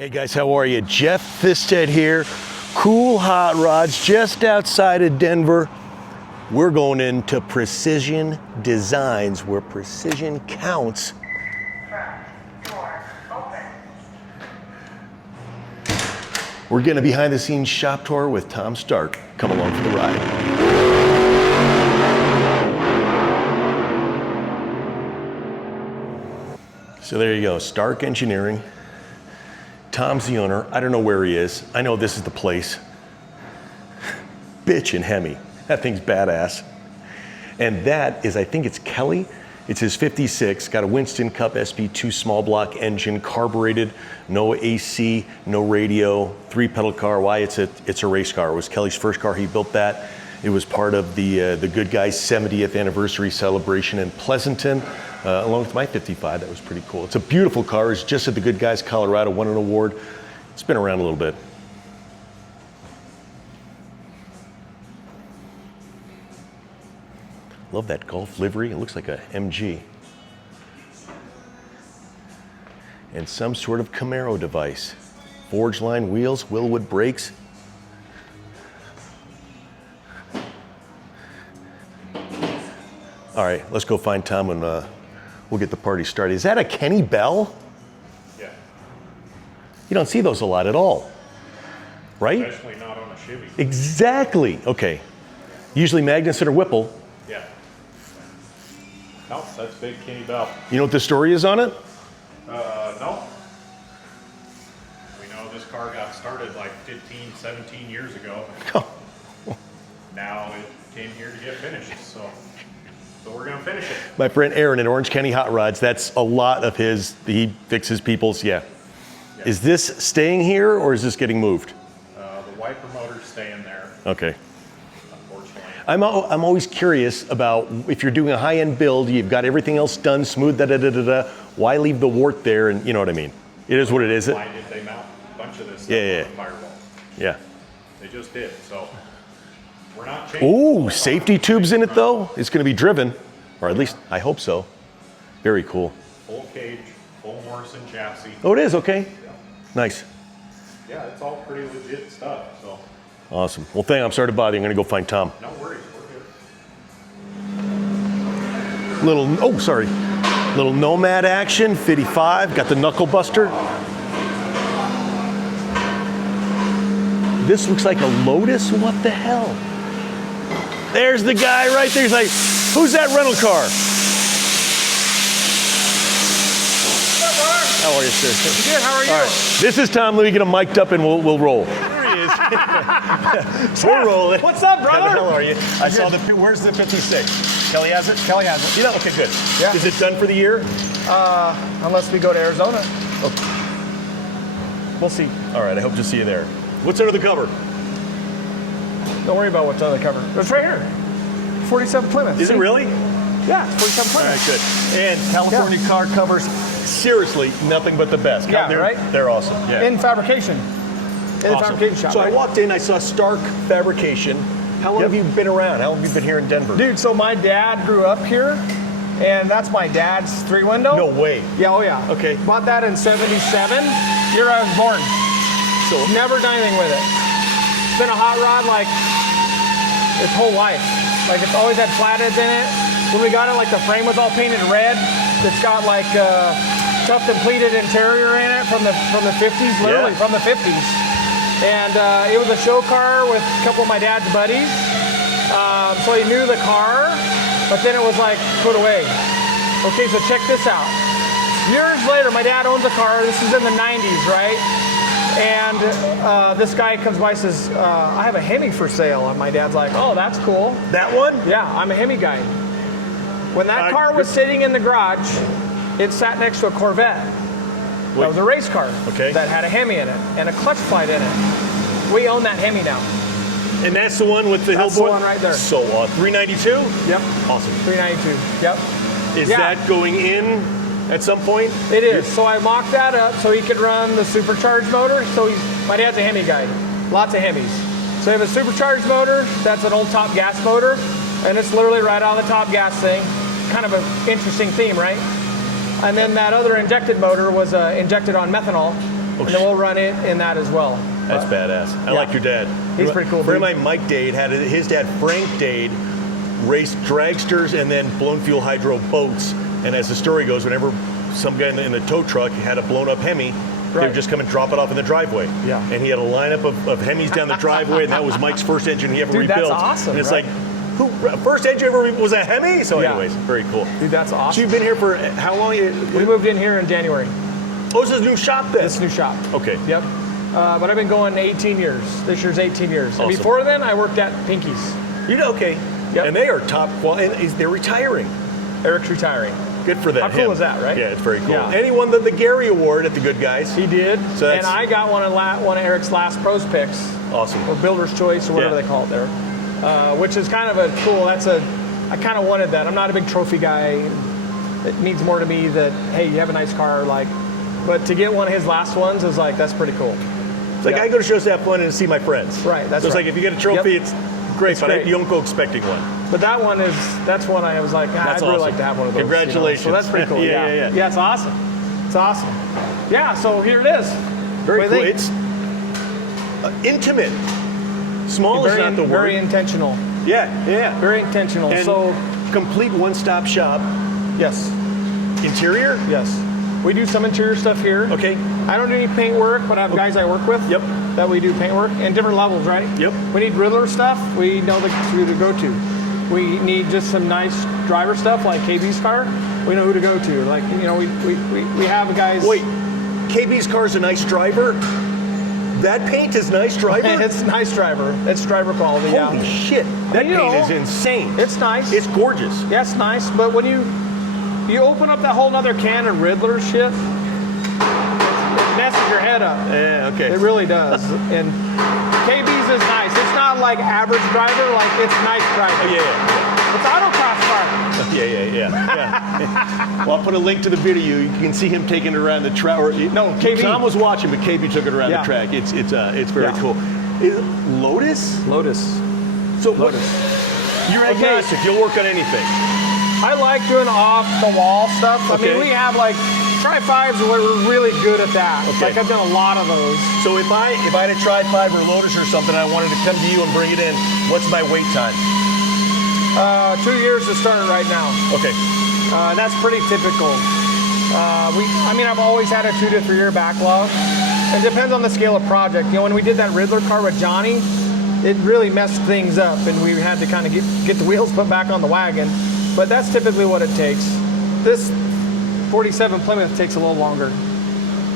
Hey guys, how are you? Jeff Thisted here. Cool Hot Rods just outside of Denver. We're going into Precision Designs where precision counts. Door open. We're getting a behind the scenes shop tour with Tom Stark. Come along for the ride. So there you go, Stark Engineering. Tom's the owner. I don't know where he is. I know this is the place. Bitch and Hemi. That thing's badass. And that is, I think it's Kelly. It's his 56, got a Winston Cup SP2 small block engine, carbureted, no AC, no radio, 3-pedal car. Why? It's a race car. It was Kelly's first car. He built that. It was part of the Good Guys 70th anniversary celebration in Pleasanton, along with my 55. That was pretty cool. It's a beautiful car. It's just at the Good Guys Colorado, won an award. It's been around a little bit. Love that Golf livery. It looks like a MG. And some sort of Camaro device. Forge line wheels, Willwood brakes. All right, let's go find Tom and we'll get the party started. Is that a Kenny Bell? Yeah. You don't see those a lot at all, right? Especially not on a Chevy. Exactly. Okay. Usually Magnuson or Whipple. Yeah. No, that's big Kenny Bell. You know what the story is on it? No. We know this car got started like 15, 17 years ago. Now it came here to get finished, so we're gonna finish it. My friend Aaron at Orange County Hot Rods, that's a lot of his, he fixes people's, yeah. Is this staying here or is this getting moved? The wiper motor's staying there, Okay. unfortunately. I'm always curious about if you're doing a high-end build, you've got everything else done, smooth, why leave the wart there, and you know what I mean? It is what it is. Why did they mount a bunch of this stuff Yeah. on the firewall? Yeah. They just did, so we're not changing. Ooh, safety tubes in it though? It's gonna be driven, or at least I hope so. Very cool. Full cage, full Morrison chassis. Oh, it is, okay. Yeah. Nice. Yeah, it's all pretty legit stuff, so Awesome. Well, I'm sorry to bother you. I'm gonna go find Tom. no worries, we're good. Little Nomad action, 55, got the knuckle buster. This looks like a Lotus, what the hell? There's the guy right there, he's like, who's that rental car? How are you, sir? Good, how are you? All right, this is Tom, let me get him mic'd up and we'll roll. There he is. We're rolling. What's up, brother? How the hell are you? I saw where's the 56? Kelly has it? Kelly has it. You know, okay, good. Yeah. Is it done for the year? Unless we go to Arizona. We'll see. All right, I hope to see you there. What's under the cover? Don't worry about what's on the cover. It's right here. 47 Plymouth. Is See? it really? Yeah, it's 47 All Plymouth. right, good. And California car covers, seriously, nothing but the best. Yeah, they're, right? They're awesome. Yeah. In fabrication. In the Awesome. fabrication shop. So I right? walked in, I saw Stark Fabrication. How long have you been around? How long have you been here in Denver? Dude, so my dad grew up here, and that's my dad's 3-window. No way. Yeah, oh yeah. Okay. Bought that in 77. Year I was born. So Never done anything with it. Been a hot rod like its whole life. Like it's always had flatheads in it. When we got it, like the frame was all painted red. It's got like tuft and pleated interior in it from the 50s, literally from the 50s. And it was a show car with a couple of my dad's buddies. So he knew the car, but then it was like put away. Okay, so check this out. Years later, my dad owns a car. This is in the 90s, right? And this guy comes by and says, I have a Hemi for sale. And my dad's like, oh, that's cool. that one? Yeah, I'm a Hemi guy. When that car was sitting in the garage, it sat next to a Corvette. That was a race car that had a Hemi in it and a clutch plate in it. We own that Hemi now. And that's the one with the That's Hillboy? the one right there. So, 392? Yep. Awesome. 392. Yep. Is that going in at some point? It is. So I mocked that up so he could run the supercharged motor. So my dad's a Hemi guy. Lots of Hemis. So you have a supercharged motor. That's an old top gas motor. And it's literally right on the top gas thing. Kind of an interesting theme, right? And then that other injected motor was injected on methanol. and then we'll run it in that as well. That's badass. I like your dad. He's pretty cool, A friend of dude. mine, Mike Dade, had his dad, Frank Dade, raced dragsters and then blown fuel hydro boats. And as the story goes, whenever some guy in the tow truck had a blown up Hemi, they Right. would just come and drop it off in the driveway. Yeah. And he had a lineup of Hemis down the driveway, and that was Mike's first engine he ever Dude, that's rebuilt. awesome, And it's right? like, first engine ever was a Hemi? So Yeah. anyways, very cool. Dude, that's So awesome. you've been here for how long? We moved in here in January. Oh, this is a new shop then? This new shop. Okay. Yep. But I've been going 18 years. This year's 18 years. And Awesome. before then, I worked at Pinky's. You know, okay. Yep. And they are top quality, and they're retiring. Eric's retiring. Good for them. How cool is that, right? Yeah, it's very cool. Yeah. And he won the Gary Award at the Good Guys. He did. So that's- and I got one of Eric's last pros picks, Awesome. or Builder's Choice, or whatever Yeah. they call it there, which is kind of a cool. I kind of wanted that. I'm not a big trophy guy. It means more to me that, hey, you have a nice car, like. But to get one of his last ones is like, that's pretty cool. It's like Yeah. I go to shows to have fun and to see my friends. Right, that's so it's right. like if you get a trophy, Yep. it's great, It's but great. you don't go expecting one. But that's one I was like, I'd That's really awesome. like to have one of those. Congratulations. So that's pretty cool. Yeah, yeah, yeah. Yeah, it's awesome. It's awesome. Yeah, so here it is. Very What do cool. you think? It's intimate. Small is very, not the word. very intentional. Yeah, yeah. Very intentional. And So, complete one-stop shop. yes, Interior? yes. We do some interior stuff here. Okay. I don't do any paint work, but I have guys I work with. Yep. That we do paint work in different levels, right? Yep. We need Riddler stuff. We know who to go to. We need just some nice driver stuff like KB's car. We know who to go to. Like, you know, we have guys. Wait, KB's car's a nice driver? That paint is nice driver? It's nice driver. It's driver quality. Holy Yeah. shit. That You paint know, is insane. It's nice. It's gorgeous. Yeah, it's nice, but when you open up that whole nother can of Riddler shit, it messes your head up. Yeah, okay. It really does. And KB's is nice. It's not like average driver, like it's nice driving. Yeah. It's autocross car. Yeah. Well, I'll put a link to the video. You can see him taking it around the track. No, KB. Tom was watching, but KB took it around Yeah. the track. It's very Yeah. cool. Is it Lotus? Lotus. So Lotus. You're Okay. agnostic. You'll work on anything. I like doing off the wall stuff. I Okay. mean, we have like Tri-5s where we're really good at that. Okay. Like I've done a lot of those. So if I had a Tri-5 or Lotus or something, I wanted to come to you and bring it in, what's my wait time? 2 years to start right now. Okay. That's pretty typical. I've always had a 2 to 3 year backlog. It depends on the scale of project. You know, when we did that Riddler car with Johnny, it really messed things up, and we had to kind of get the wheels put back on the wagon. But that's typically what it takes. This 47 Plymouth takes a little longer.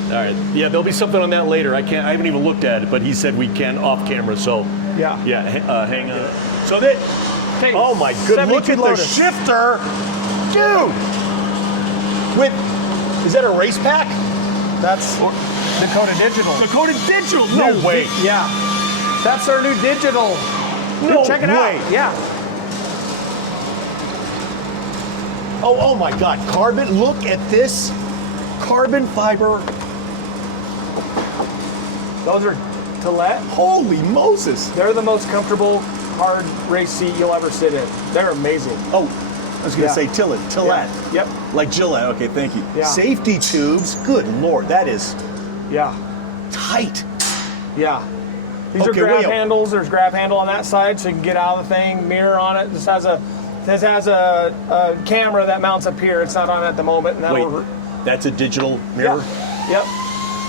All right. Yeah, there'll be something on that later. I haven't even looked at it, but he said we can off camera. So Yeah. hang on. So that. Okay, Oh my good! Look 72 at Lotus. the shifter, dude. Is that a race pack? That's Dakota Digital. Dakota Digital. No New- way. Yeah. That's our new digital. No Check it way. out. Yeah. Oh my God! Carbon. Look at this carbon fiber. Those are Tillette. Holy Moses! They're the most comfortable hard race seat you'll ever sit in. They're amazing. Oh, I was going to Yeah. say Tillette. Yep. Like Gillette. Okay, thank you. Yeah. Safety tubes. Good Lord, that is Yeah. tight. Yeah. These Okay, are grab wait. handles. There's grab handle on that side, so you can get out of the thing. Mirror on it. This has a camera that mounts up here. It's not on at the moment. And that'll Wait, that's a digital mirror? Yep.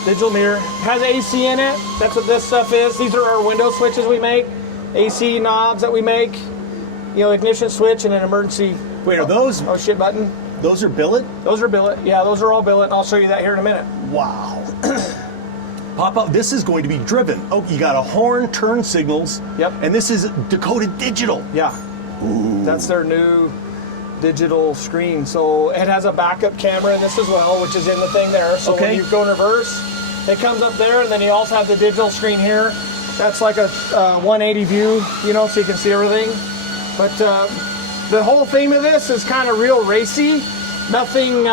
Digital mirror. Has AC in it. That's what this stuff is. These are our window switches we make. AC knobs that we make. You know, ignition switch and an emergency. Wait, are those shit button. those are billet? Those are billet. Yeah, those are all billet. I'll show you that here in a minute. Wow. Pop up. This is going to be driven. Oh, you got a horn, turn signals. Yep. And this is Dakota Digital. Yeah. That's their new digital screen. So it has a backup camera in this as well, which is in the thing there. So Okay. when you go in reverse, it comes up there, and then you also have the digital screen here. That's like a 180 view, you know, so you can see everything. But the whole theme of this is kind of real racy. Nothing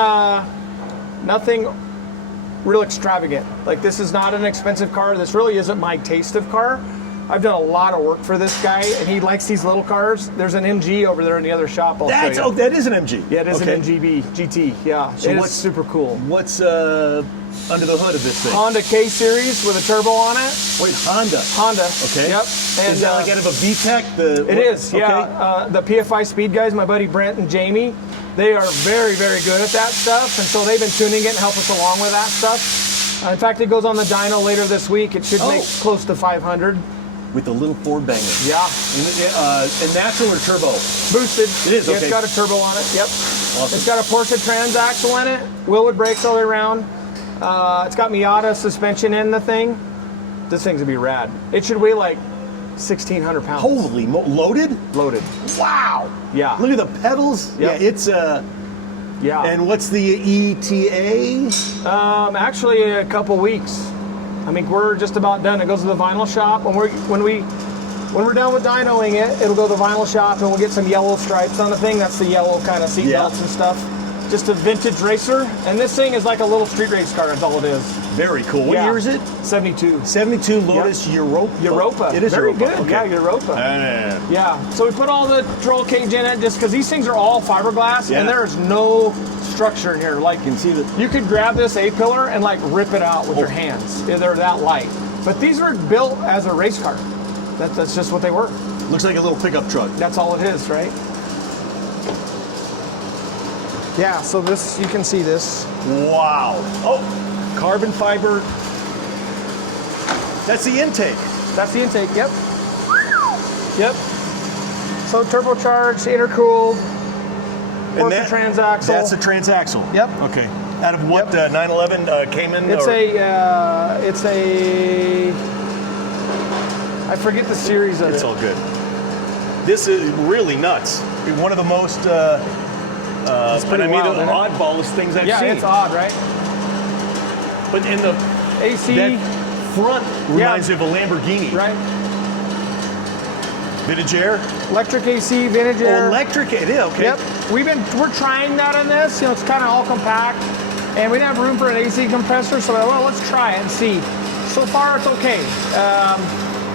real extravagant. Like, this is not an expensive car. This really isn't my taste of car. I've done a lot of work for this guy, and he likes these little cars. There's an MG over there in the other shop. That is an MG. Yeah, it is Okay. an MGB GT. Yeah, So it is what's- super cool. What's under the hood of this thing? Honda K series with a turbo on it. Wait, Honda. Honda. Okay. Yep. Is that like out of a VTEC? It is, yeah. The PFI Speed guys, my buddy Brent and Jamie, they are very, very good at that stuff, and so they've been tuning it and help us along with that stuff. In fact, it goes on the dyno later this week. It should make close to 500. With the little Ford banger. Yeah. And natural or turbo? Boosted. It is, Yeah, okay. it's got a turbo on it, yep. Awesome. It's got a Porsche transaxle in it, Willwood brakes all the way around. It's got Miata suspension in the thing. This thing's gonna be rad. It should weigh like 1,600 pounds. Holy loaded? Loaded. Wow. Yeah. Look at the pedals. Yep. Yeah, it's Yeah. and what's the ETA? Actually, a couple weeks. I mean, we're just about done. It goes to the vinyl shop. When we're done with dynoing it, it'll go to the vinyl shop, and we'll get some yellow stripes on the thing. That's the yellow kind of seat Yeah. belts and stuff. Just a vintage racer, and this thing is like a little street race car. That's all it is. Very cool. What Yeah. year is it? 72. 72 Lotus Europa. Europa. It is very Europa. good. Okay. Yeah, Europa. Yeah. So we put all the troll cage in it just because these things are all fiberglass, Yeah. and there's no structure in here. Like You can see that. you could grab this A-pillar and like rip it out with your hands. They're that light. But these were built as a race car. That's just what they were. Looks like a little pickup truck. That's all it is, right? Yeah, so this, you can see this. Wow. Oh, carbon fiber. That's the intake. That's the intake, yep. Yep. So turbocharged, intercooled, Porsche transaxle. That's a transaxle. Yep. Okay. Out of what, 911 Cayman? It's or- I forget the series of It's it. all good. This is really nuts. One of the most, pretty wild, isn't it? oddballest things I've Yeah, seen. it's odd, right? But in the AC, that front reminds me of a Lamborghini. right? Vintage air. Electric AC, vintage air. Electric. It is okay. Yep. We're trying that in this. You know, it's kind of all compact, and we didn't have room for an AC compressor, so let's try it and see. So far, it's okay.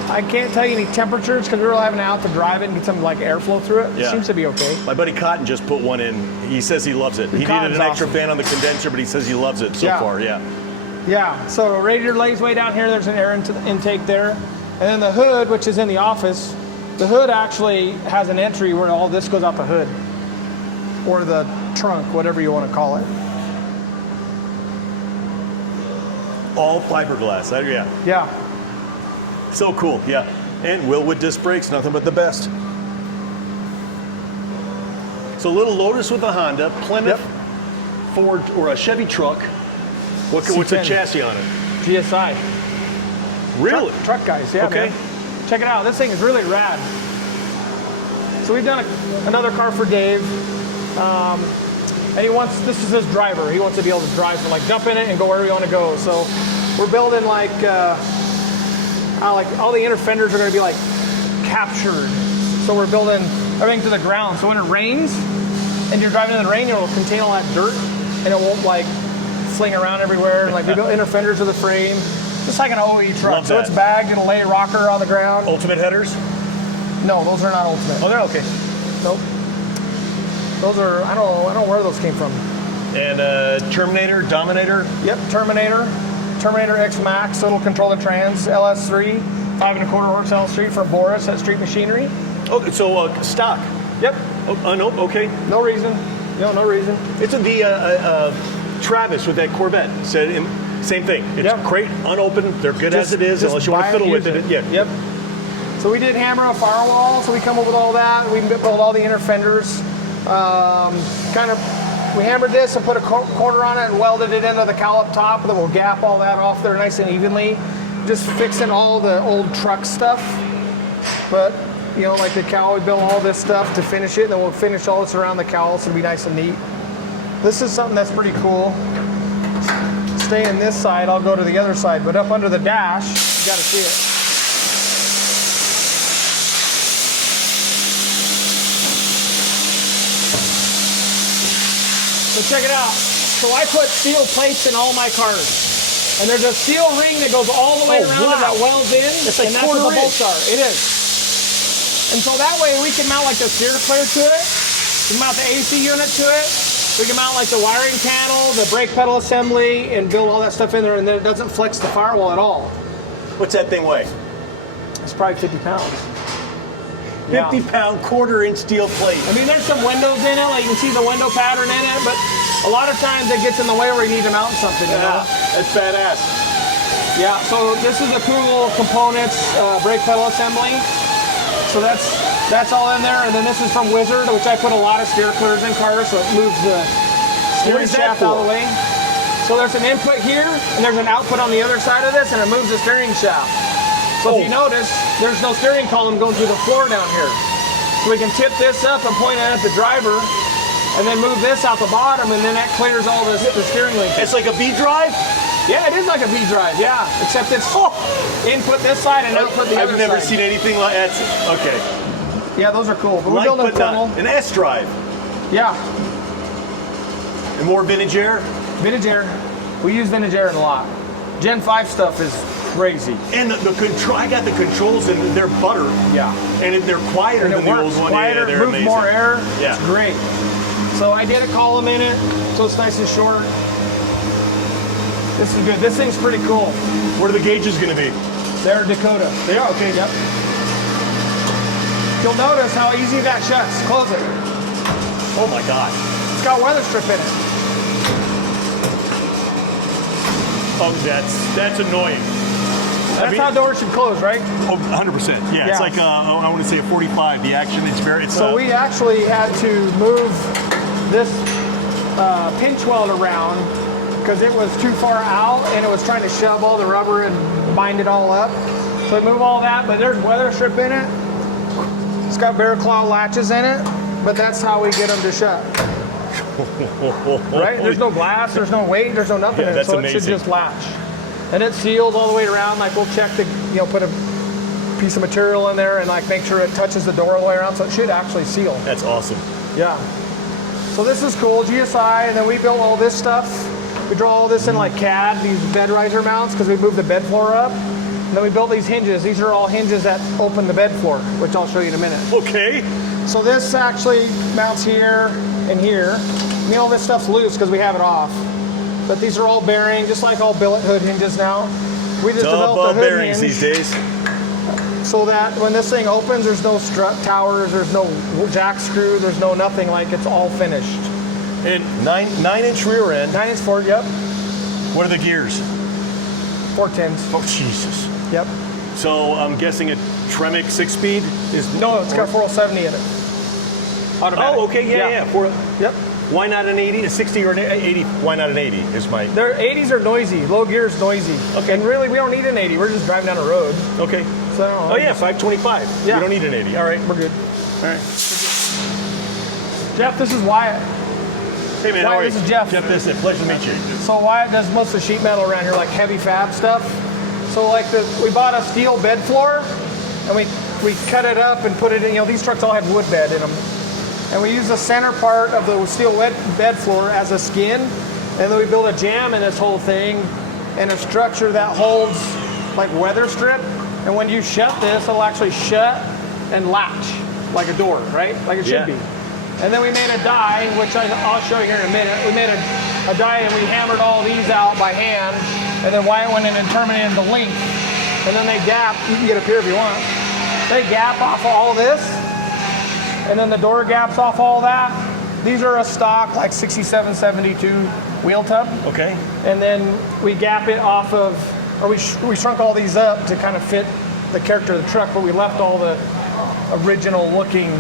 I can't tell you any temperatures because we were having out to drive it and get some like airflow through it. Yeah. It seems to be okay. My buddy Cotton just put one in. He says he loves it. He needed Cotton's an extra awesome. fan on the condenser, but he says he loves it so Yeah. far. Yeah. Yeah. So radiator lays way down here. There's an air intake there, and then the hood, which is in the office. The hood actually has an entry where all this goes out the hood, or the trunk, whatever you want to call it. All fiberglass. Yeah. Yeah. So cool. Yeah. And Willwood disc brakes, nothing but the best. So little Lotus with a Honda, Plymouth, Ford, or a Chevy truck. What's the C10. chassis on it? GSI. Really? Truck guys, yeah. Okay. Man. Check it out. This thing is really rad. So we've done another car for Dave, and he wants, this is his driver. He wants to be able to drive, so like jump in it and go wherever you want to go. So we're building like all the inner fenders are going to be like captured. So we're building everything to the ground. So when it rains and you're driving in the rain, it'll contain all that dirt and it won't like fling around everywhere. Like we built inner fenders of the frame, just like an OE truck. Love So that. it's bagged in a lay rocker on the ground. Ultimate headers? No, those are not ultimate. Oh, they're okay. Nope. Those are, I don't know where those came from. And Terminator, Dominator. Yep, Terminator X Max, so it'll control the trans, LS3, 5 1/4 horsepower street for Boris at Street Machinery. Okay, so stock. Yep, Oh, no, okay. no reason. No reason. It's the Travis with that Corvette said same thing. It's Yep. crate unopened. They're good as it is, unless you want to fiddle with it. Yeah. Yep. So we did hammer a firewall, so we come up with all that. We built all the inner fenders. We hammered this and put a quarter on it and welded it into the cowl up top, and then we'll gap all that off there nice and evenly. Just fixing all the old truck stuff. But, you know, like the cowl, we built all this stuff to finish it, and then we'll finish all this around the cowl so it'll be nice and neat. This is something that's pretty cool. Stay in this side, I'll go to the other side, but up under the dash, you gotta see it. So check it out. So I put steel plates in all my cars. And there's a steel ring that goes all the way Oh, around it wow. that welds in. It's like and that's where the quarter bolts inch. are. It is. And so that way we can mount like the steer clear to it. We can mount the AC unit to it. We can mount like the wiring panel, the brake pedal assembly, and build all that stuff in there, and then it doesn't flex the firewall at all. What's that thing weigh? It's probably 50 pounds. 50-pound quarter-inch steel plate. I mean, there's some windows in it, like you can see the window pattern in it, but a lot of times it gets in the way where you need to mount something, you know? That's badass. Yeah, so this is the cool components, brake pedal assembly. So that's all in there, and then this is from Wizard, which I put a lot of steer clears in cars, so it moves the steering is that shaft out of for? the way. So there's an input here, and there's an output on the other side of this, and it moves the steering shaft. So if you notice, there's no steering column going through the floor down here. So we can tip this up and point it at the driver, and then move this out the bottom, and then that clears all the steering link. It's like a V drive? Yeah, it is like a V-drive, yeah. Except it's input this side and output the other I've never side. seen anything like that. Okay. Yeah, those are cool. But we're Like, building a but not tunnel. an S drive. Yeah, And more vintage air. vintage air. We use vintage air a lot. Gen 5 stuff is crazy. And the control, I got the controls and they're butter. Yeah. And they're quieter And than it the works old one. quieter, Yeah, they're moves amazing. more air. Yeah. It's great. So I did a column in it, so it's nice and short. This is good. This thing's pretty cool. Where are the gauges going to be? They're Dakota. They are, okay. Yep. You'll notice how easy that shuts. Close it. Oh my God. It's got weather strip in it. Oh, that's annoying. That's how doors should close, right? Oh, 100%. Yeah, it's Yeah. like, I want to say a 45. The action is very, So we actually had to move this pinch weld around because it was too far out and it was trying to shove all the rubber and bind it all up. So we move all that, but there's weather strip in it. It's got bear claw latches in it, but that's how we get them to shut. Right? There's no glass, there's no weight, there's no nothing Yeah, in it, that's so it should amazing. just latch. And it's sealed all the way around. Like we'll check the, put a piece of material in there and like make sure it touches the door all the way around, so it should actually seal. That's awesome. Yeah. So this is cool, GSI, and then we built all this stuff. We draw all this in like CAD, these bed riser mounts, because we moved the bed floor up. And then we built these hinges. These are all hinges that open the bed floor, which I'll show you in a minute. Okay. So this actually mounts here and here. I mean, all this stuff's loose because we have it off. But these are all bearing, just like all billet hood hinges now. We just developed a hood bearings hinge these days. so that when this thing opens, there's no strut towers, there's no jack screw, there's no nothing, like it's all finished. And 9-inch rear end. 9-inch Ford, yep. What are the gears? 410s. Oh, Jesus. Yep. So I'm guessing a Tremec 6-speed is... No, it's got 470 in it. Automatic. Oh, okay, yeah. Yep. Why not an 80, a 60 or an 80? Why not an 80 is my... Their 80s are noisy. Low gear is noisy. Okay. And really, we don't need an 80. We're just driving down the road. Okay. So I don't know. Oh, yeah, 525. Yeah. You don't need an 80. All right. We're good. All right. Jeff, this is Wyatt. Hey, man, Wyatt, how are you? this is Jeff. Jeff Bissett. Pleasure to meet you. So Wyatt does most of the sheet metal around here, like heavy fab stuff. So like we bought a steel bed floor, and we cut it up and put it in, these trucks all had wood bed in them. And we use the center part of the steel bed floor as a skin, and then we build a jam in this whole thing, and a structure that holds like weather strip. And when you shut this, it'll actually shut and latch like a door, right? Like it should be. And then we made a die, which I'll show you here in a minute. We made a die and we hammered all these out by hand. And then Wyatt went in and terminated the length. And then they gap, you can get up here if you want. They gap off all this. And then the door gaps off all that. These are a stock like 6772 wheel tub. Okay. And then we gap it off of, or we shrunk all these up to kind of fit the character of the truck, but we left all the original looking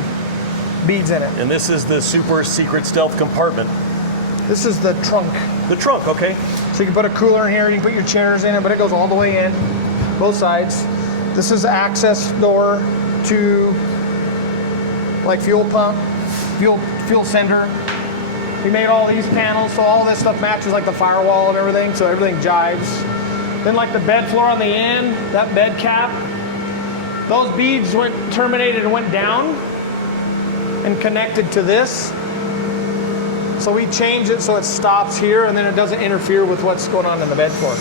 beads in it. And this is the super secret stealth compartment. This is the trunk. The trunk, okay. So you can put a cooler in here, you can put your chairs in it, but it goes all the way in, both sides. This is the access door to like fuel pump, fuel sender. We made all these panels, so all this stuff matches like the firewall and everything, so everything jives. Then like the bed floor on the end, that bed cap, those beads went terminated and went down and connected to this. So we changed it so it stops here and then it doesn't interfere with what's going on in the bed floor.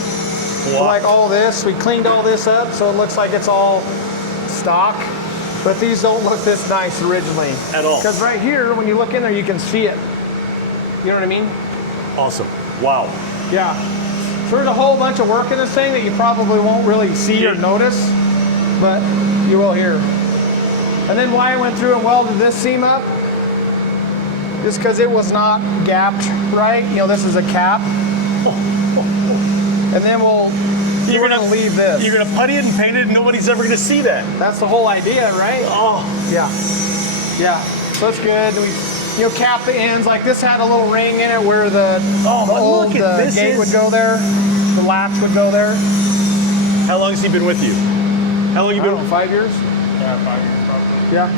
So like all this, we cleaned all this up so it looks like it's all stock. But these don't look this nice originally. At all. Because right here, when you look in there, you can see it. You know what I mean? Awesome. Wow. Yeah. So there's a whole bunch of work in this thing that you probably won't really see or notice, but you will here. And then why I went through and welded this seam up, just because it was not gapped right. You know, this is a cap. And then we're gonna leave this. You're gonna putty it and paint it, and nobody's ever gonna see that. That's the whole idea, right? Oh. Yeah. Yeah. So that's good. We, cap the ends. Like this had a little ring in it where the old gate would go there. The latch would go there. How long has he been with you? How long have you been? 5 years. Yeah, 5 years probably. Yeah.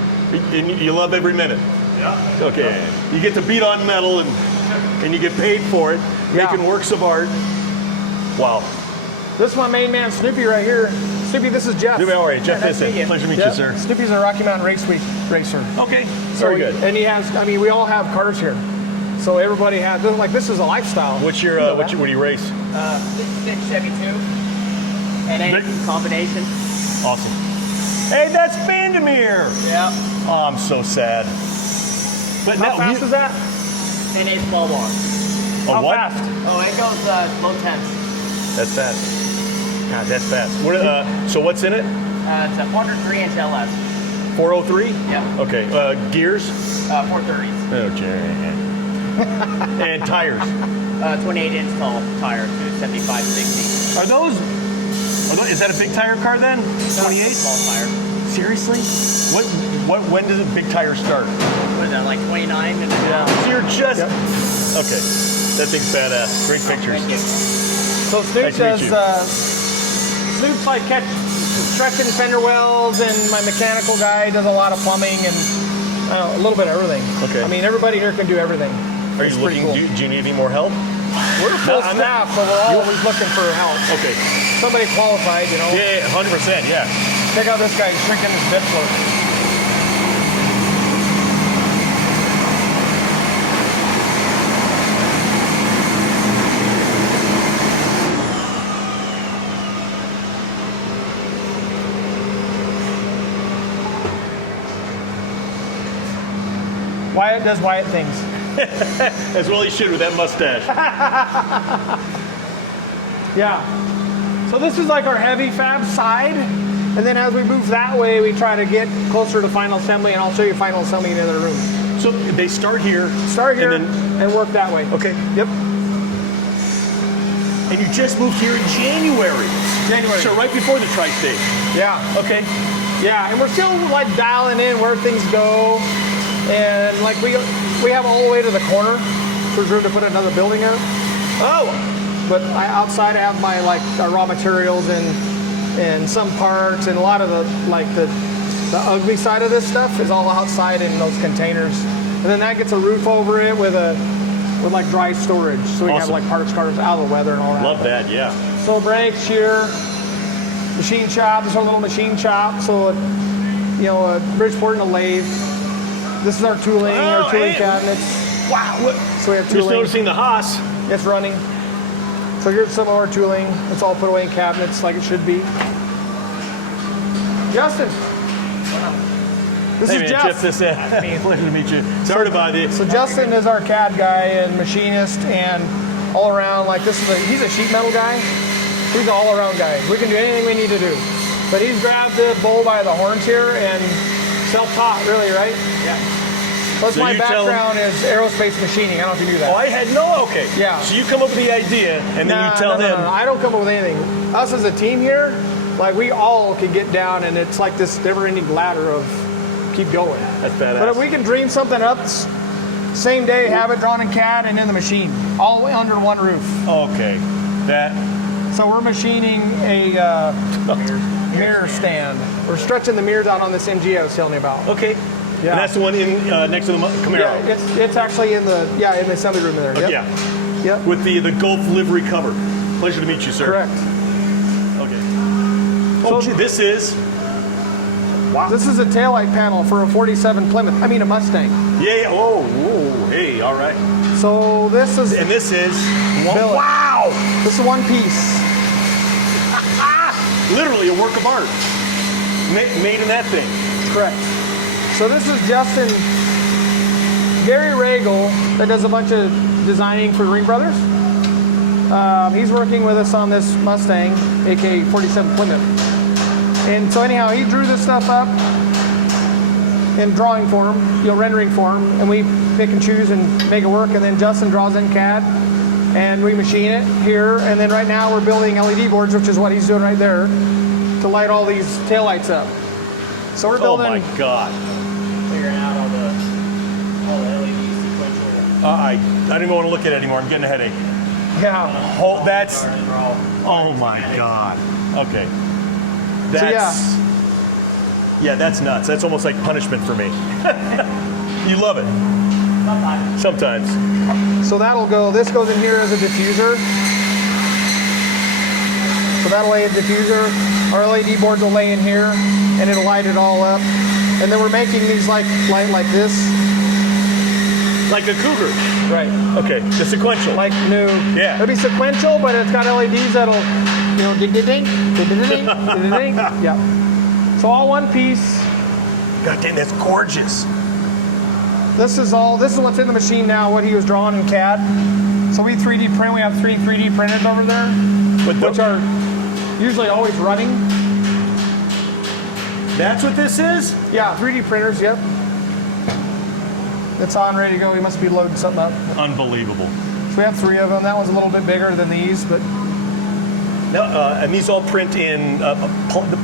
And you love every minute. Yeah. Okay. You get to beat on metal and you get paid for it, making works of art. Wow. This is my main man, Snoopy, right here. Snoopy, this is Jeff. All right, Jeff Bissett. Pleasure to meet you, sir. Snoopy's a Rocky Mountain Race Week racer. Okay. So Very good. And he has, we all have cars here. So everybody has, this is a lifestyle. What's your, what do you race? Big Chevy 2. NA combination. Awesome. Hey, that's Vandermeer. Yeah. Oh, I'm so sad. But How fast is that? NA 12 bar. How what? fast? Oh, it goes low temps. That's fast. God, that's fast. What, so what's in it? It's a 403-inch LS. 403? Yeah. Okay. Gears? 430s. Oh, Jerry. And tires? 28-inch tall tire to 75, 60. Are those, is that a big tire car then? 28? Small tire. Seriously? When does a big tire start? What is that, like 29 and a half? So you're just, okay. That thing's badass. Great pictures. Thank you. So Snoop Nice to meet does, Snoop's like stretching fender welds, and my mechanical guy does a lot of plumbing and a little bit of everything. Okay. I mean, everybody here can do everything. Are It's you pretty looking, cool. do you need any more help? We're full I'm staff, but we're always looking for help. Okay. Somebody qualified, you know. Yeah, 100%, yeah. Check out this guy shrinking his bit float. Wyatt does Wyatt things. As well he should with that mustache. Yeah. So this is like our heavy fab side. And then as we move that way, we try to get closer to final assembly, and I'll show you final assembly in the other room. So they start here. Start here And and work that way. okay. Yep. And you just moved here in January. January. So right before the tri-state. Yeah. Okay. Yeah, and we're still like dialing in where things go. And like we have all the way to the corner. So there's room to put another building up. Oh. But outside I have my raw materials and some parts, and a lot of the ugly side of this stuff is all outside in those containers. And then that gets a roof over it with like dry storage. So we can have Awesome. like parts cars out of the weather and all that. Love that, yeah. So brakes here, machine shop, this is our little machine shop. So a Bridgeport and a lathe. This is our tooling, our tooling cabinets. Wow. So we have Just tooling. noticing the Haas. It's running. So here's some of our tooling. It's all put away in cabinets like it should be. Justin. This is Jeff. Pleasure to meet you. Sorry to bother you. So Justin is our CAD guy and machinist and all around. Like he's a sheet metal guy. He's an all around guy. We can do anything we need to do. But he's grabbed the bull by the horns here and self-taught, really, right? Yeah. Plus So my you tell background is aerospace machining. I don't know if you knew that. Oh, I had no, okay. Yeah. So you come up with the idea and then you tell them. No. I don't come up with anything. Us as a team here, like we all can get down, and it's like this never-ending ladder of keep going. That's badass. But if we can dream something up, same day, have it drawn in CAD and in the machine, all the way under one roof. Okay. That. So we're machining a mirror stand. We're stretching the mirrors out on this MG I was telling you about. Okay. Yeah. And that's the one in next to the Camaro. Yeah, it's actually in the assembly room there. Yep. Yeah. Yep. With the Gulf livery cover. Pleasure to meet you, sir. Correct. Okay. Oh, gee, this is. Wow. This is a taillight panel for a 47 Plymouth. I mean a Mustang. Yeah. Oh. Whoa. Hey. All right. So this is And this is. billet. Wow. This is one piece. literally a work of art made in that thing. Correct. So this is Justin, Gary Regal, that does a bunch of designing for Ring Brothers. He's working with us on this Mustang, aka 47 Plymouth. And so anyhow, he drew this stuff up in drawing form, rendering form, and we pick and choose and make it work. And then Justin draws it in CAD, and we machine it here. And then right now we're building LED boards, which is what he's doing right there, to light all these taillights up. So we're building. Oh my God. Figuring out all the LED sequential. I don't even want to look at it anymore. I'm getting a headache. Yeah. Oh, that's. They're all Oh my God. Okay. So That's. Yeah, that's nuts. That's almost like punishment for me. You love it. sometimes. Sometimes. So that'll go. This goes in here as a diffuser. So that'll lay a diffuser. Our LED boards will lay in here, and it'll light it all up. And then we're making these light like this. Like a Cougar. Right. Okay, the sequential. Like new. Yeah. It'll be sequential, but it's got LEDs that'll, ding, ding, ding, ding, ding, ding, ding, ding, ding. Yeah. So all one piece. God damn, that's gorgeous. This is what's in the machine now, what he was drawing in CAD. So we 3D print, we have 3 3D printers over there, which are usually always running. That's what this is? Yeah, 3D printers, yep. It's on, ready to go. We must be loading something up. Unbelievable. So we have 3 of them. That one's a little bit bigger than these, but No, and these all print in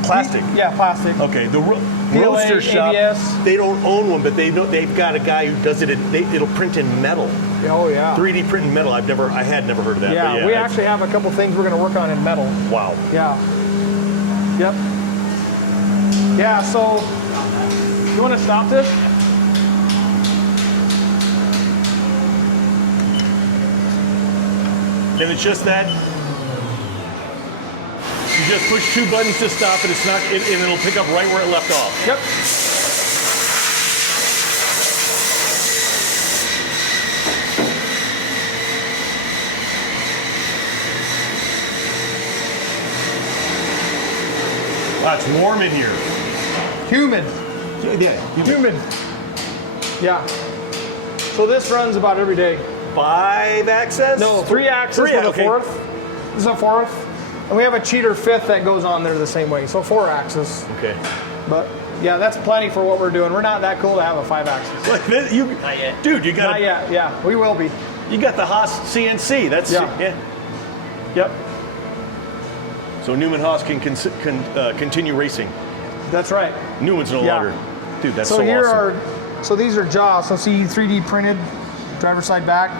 plastic. yeah, plastic. Okay, the PLA, roadster shop, ABS. they don't own one, but they've got a guy who does it. It'll print in metal. Oh yeah. 3D print in metal. I had never heard of that. Yeah, but we that's- actually have a couple things we're going to work on in metal. Wow. Yeah. Yep. Yeah, so you want to stop this? And it's just that. You just push 2 buttons to stop it. It's not, and it'll pick up right where it left off. Yep. Wow, it's warm in here. Humid. Yeah. Humid. Yeah. So this runs about every day. 5 axis? No, 3 axis 3, with okay. a 4th. This is a 4th. And we have a cheater 5th that goes on there the same way. So 4 axis. Okay. But yeah, that's plenty for what we're doing. We're not that cool to have a 5 axis. Like this, Not yet. dude, you got Not yet. Yeah, we will be. You got the Haas CNC. That's Yeah. Yep. So Newman Haas can continue racing. That's right. Newman's no Yeah. longer. Dude, that's So so here awesome. so these are jaws. So see 3D printed, driver's side back.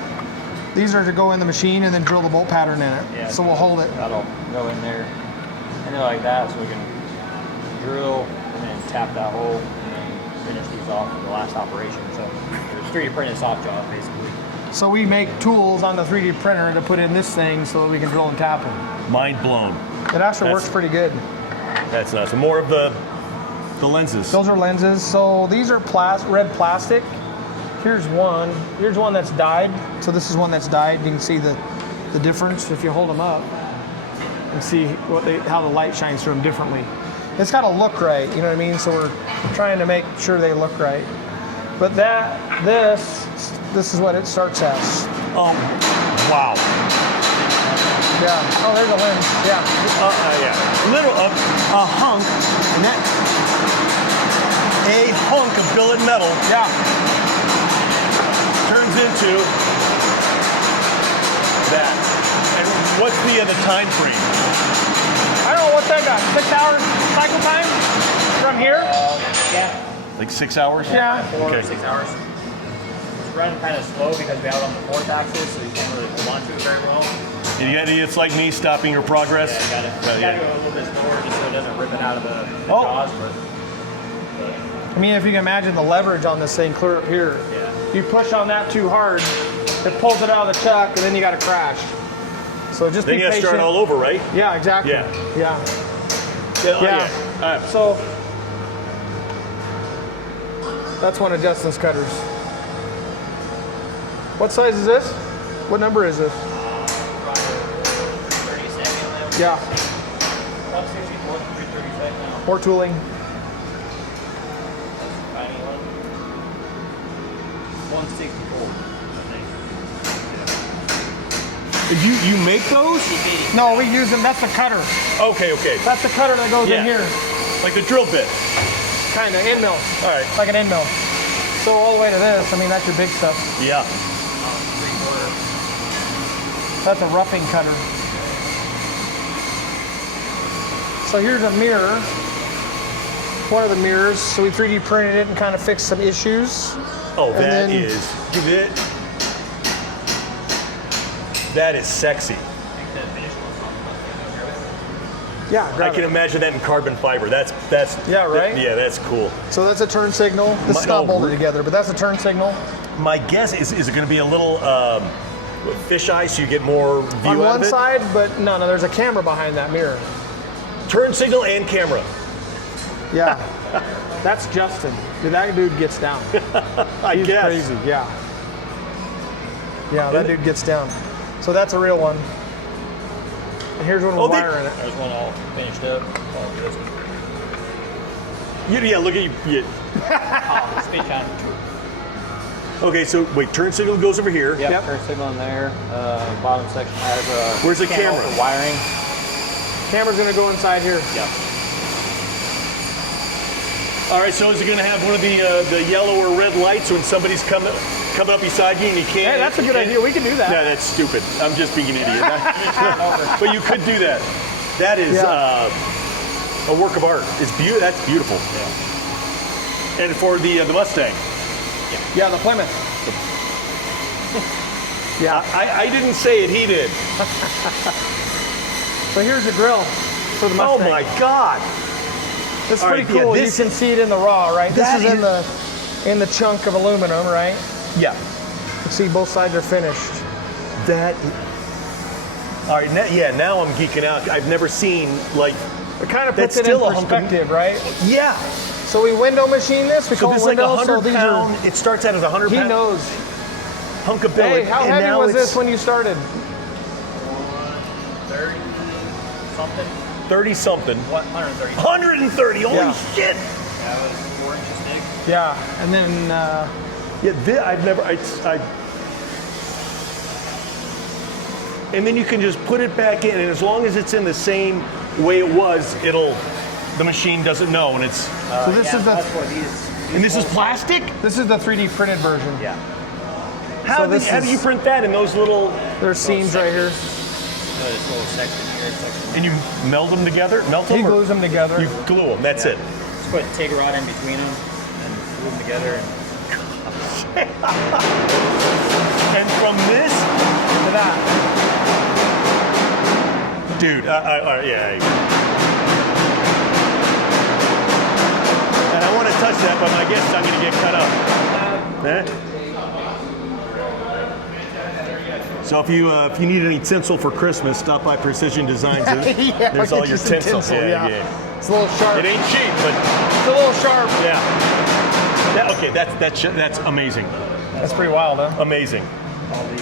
These are to go in the machine and then drill the bolt pattern in it. Yeah. So we'll hold it. That'll go in there, and then like that, so we can drill and then tap that hole and then finish these off with the last operation. So there's 3D printed soft jaws basically. So we make tools on the 3D printer to put in this thing so that we can drill and tap them. Mind blown. It actually That's- works pretty good. That's nuts. And more of the lenses. Those are lenses. So these are red plastic. Here's one. Here's one that's dyed. So this is one that's dyed. You can see the difference if you hold them up and see how the light shines through them differently. It's got to look right, you know what I mean? So we're trying to make sure they look right. But this is what it starts as. Oh, wow. Yeah. Oh, there's a lens. Yeah. Yeah. A hunk, and that, a hunk of billet metal Yeah. turns into that. And what's the time frame? I don't know what that got. 6 hours cycle time from here? Yeah. Like 6 hours? Yeah. 4 Okay. or 6 hours. It's running kind of slow because we have it on the 4th axis, so you can't really hold on to it very well. It's like me stopping your progress. Yeah, you gotta go a little bit slower just so it doesn't rip it out of the Oh. jaws. I mean, if you can imagine the leverage on this thing clear up here. Yeah. You push on that too hard, it pulls it out of the chuck, and then you got to crash. So just Then be you gotta patient. start all over, right? Yeah, exactly. Yeah. Yeah. Yeah. Yeah. So that's one of Justin's cutters. What size is this? What number is this? 32nd. Yeah. 164. More tooling. Tiny one. 164. You make those? No, we use them. That's the cutter. Okay. That's the cutter that goes Yeah. in here. Like the drill bit. Kind of end mill. All right. Like an end mill. So all the way to this, I mean, that's your big stuff. Yeah. That's a roughing cutter. So here's a mirror. One of the mirrors. So we 3D printed it and kind of fixed some issues. Oh, And that then- is. That is sexy. Yeah, I grab can it. imagine that in carbon fiber. That's Yeah, right? yeah, that's cool. So that's a turn signal. This is not bolted together, but that's a turn signal. My guess is it going to be a little fisheye so you get more view On out one of it? side, but no, there's a camera behind that mirror. Turn signal and camera. Yeah. That's Justin. That dude gets down. I He's guess. crazy, yeah. Yeah, that dude gets down. So that's a real one. And here's one with wire in it. There's one all finished up. All this. Yeah, look at you. Speed time. Okay, so wait, turn signal goes over here. Yep. Yep. Turn signal in there. Bottom section has Where's the panel camera? for wiring. Camera's gonna go inside here. Yep. All right, so is it going to have one of the yellow or red lights when somebody's coming up beside you and you can't? Hey, that's a good idea. We can do that. No, that's stupid. I'm just being an idiot. But you could do that. That is Yeah. a work of art. That's beautiful. Yeah. And for the Mustang. Yeah, the Plymouth. Yeah. I didn't say it, he did. So here's the grill for the Oh Mustang. my God. It's All pretty right, yeah, cool. this- You can see it in the raw, right? This That is in the chunk of aluminum, right? Yeah. You can see both sides are finished. That. All right, now I'm geeking out. I've never seen like. It kind of That's puts it in still a hunk of- perspective, right? Yeah. So we window machine this. We So call this it is like windows. So 100 these pound. It starts out as 100 are. He pound knows. hunk of billet. Hey, how and heavy now was it's this when you started? 30 something. 30 something. 130. 130. Holy Yeah. shit. Yeah, it was 4 inches thick. Yeah, and then Yeah, I've never. And then you can just put it back in, and as long as it's in the same way it was, the machine doesn't know, and it's. so this is That's what these And this is plastic. the 3D printed version. Yeah. How this do you is- print that in those little? There's seams right here. So this little section here, section. And you meld them together? Melt them? He or glues them together. You glue them. That's it. Just put TIG rod in between them and glue them together. And And from this, to that. dude. Yeah. And I want to touch that, but my guess is I'm going to get cut up. Eh? So if you need any tinsel for Christmas, stop by Precision Designs. Yeah, There's I'll all get your you some tinsel. Yeah. It's a little sharp. It ain't cheap, but It's a little sharp. yeah. Okay, that's amazing. That's pretty wild, huh? Amazing. all the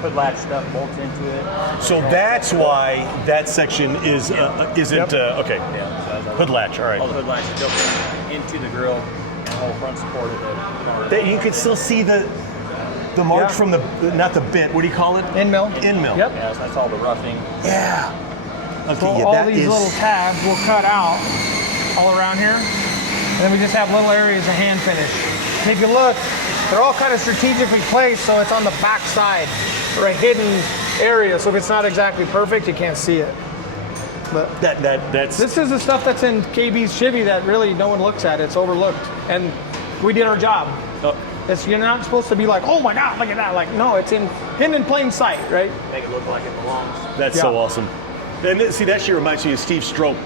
hood latch stuff bolts into it. So that's why that section isn't okay. Yeah. So that's Hood latch. All right. all the hood latch is built into the grill and the whole front support of the car. That you can still see the marks Yeah. from the not the bit. What do you call it? End mill. End mill. Yep. Yeah, so that's all the roughing. Yeah. Okay. So yeah, all that these is- little tabs we'll cut out all around here. And then we just have little areas of hand finish. And if you look, they're all kind of strategically placed so it's on the back side or a hidden area. So if it's not exactly perfect, you can't see it. But that's this is the stuff that's in KB's Chevy that really no one looks at. It's overlooked. And we did our job. You're not supposed to be like, oh my God, look at that. Like, no, it's hidden in plain sight, right? Make it look like it belongs. That's so Yeah. awesome. And see, that shit reminds me of Steve Strope.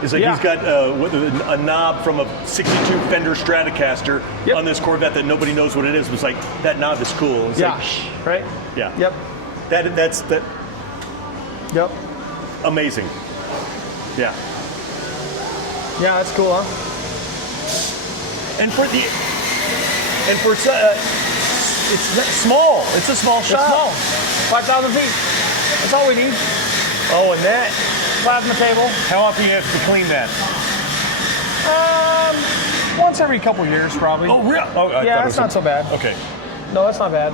It's like Yeah. he's got a knob from a '62 Fender Stratocaster Yep. on this Corvette that nobody knows what it is. It was like, that knob is cool. It's Yeah. like, shh. Right? Yeah. Yep. That's Yep. amazing. Yeah. Yeah, that's cool, huh? And it's not small. It's a small It's shop. small. 5,000 feet. That's all we need. Oh, and plasma table. How often do you have to clean that? Once every couple years, probably. Oh, really? Oh, I thought Yeah, it that's was not so bad. Okay. No, that's not bad.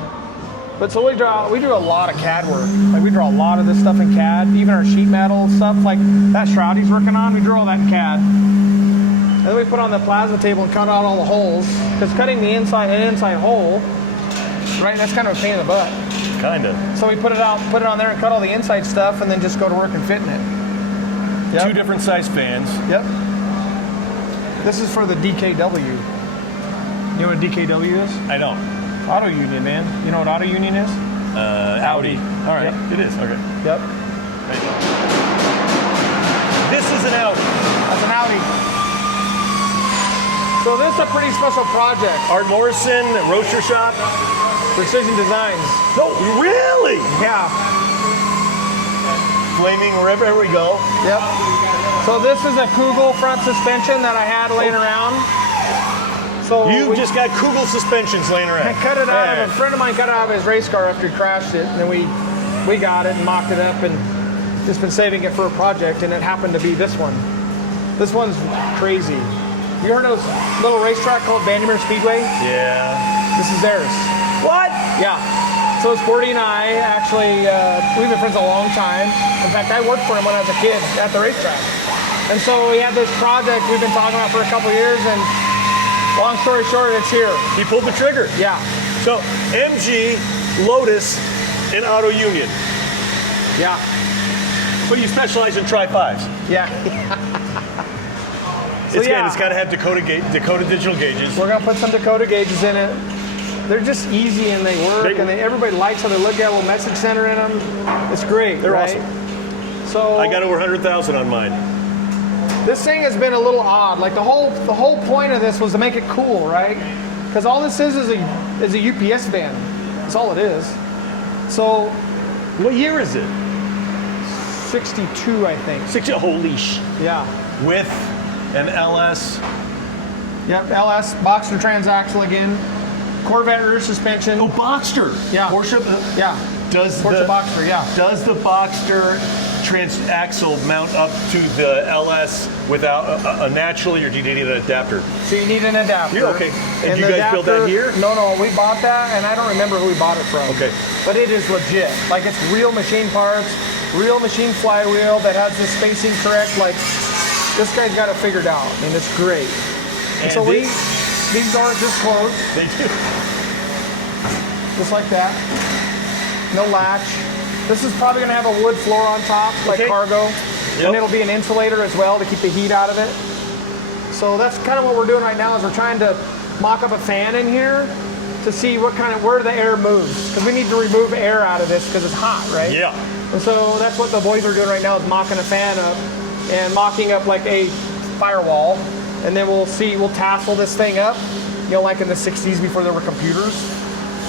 But so we do a lot of CAD work. Like we draw a lot of this stuff in CAD, even our sheet metal stuff, like that shroud he's working on, we drew all that in CAD. And then we put on the plasma table and cut out all the holes. Because cutting an inside hole, right, that's kind of a pain in the butt. Kind of. So we put it on there and cut all the inside stuff and then just go to work and fitting it. Yep. 2 different size fans. Yep. This is for the DKW. You know what DKW is? I don't. Auto Union, man. You know what Auto Union is? Audi. All right. Yep. It is. Okay. Yep. This is an Audi. That's an Audi. So this is a pretty special project. Art Morrison, Roaster Shop. Precision Designs. No, really? Yeah. Flaming River. Here we go. Yep. So this is a Kugel front suspension that I had laying around. So You just got Kugel suspensions laying around. I cut it out Yeah. of a friend of mine cut it out of his race car after he crashed it, and then we got it and mocked it up and just been saving it for a project, and it happened to be this one. This one's crazy. You heard of this little racetrack called Vandermeer Speedway? Yeah. This is theirs. What? Yeah. So Sporty and I actually, we've been friends a long time. In fact, I worked for him when I was a kid at the racetrack. And so we had this project we've been talking about for a couple years, and long story short, it's here. He pulled the trigger. Yeah. So MG, Lotus, and Auto Union. Yeah. But you specialize in Tri-5s. Yeah. So It's yeah, got to have Dakota digital gauges. we're gonna put some Dakota gauges in it. They're just easy and they work, and everybody likes how they look. Got a little message center in them. It's great. They're right? awesome. So I got over 100,000 on mine. this thing has been a little odd. Like the whole point of this was to make it cool, right? Because all this is a UPS van. That's all it is. So What year is it? 62, I think. 60. Holy sh! Yeah. With an LS. Yep. LS Boxster transaxle again. Corvette rear suspension. Oh, Boxster. Yeah. Porsche. Yeah. Does Porsche the Boxster. Yeah. Does the Boxster transaxle mount up to the LS without a naturally, or do you need an adapter? So you need an adapter. Yeah, okay. And And you the guys build that here? No, we bought that, and I don't remember who we bought it from. Okay. But it is legit. Like it's real machine parts, real machine flywheel that has the spacing correct. Like this guy's got it figured out, and it's great. And so this- these aren't just closed, They do. just like that. No latch. This is probably going to have a wood floor on top, like Okay. cargo. Yep. And it'll be an insulator as well to keep the heat out of it. So that's kind of what we're doing right now is we're trying to mock up a fan in here to see where the air moves. Because we need to remove air out of this because it's hot, right? Yeah. And so that's what the boys are doing right now is mocking a fan up and mocking up like a firewall. And then we'll tassel this thing up, like in the 60s before there were computers.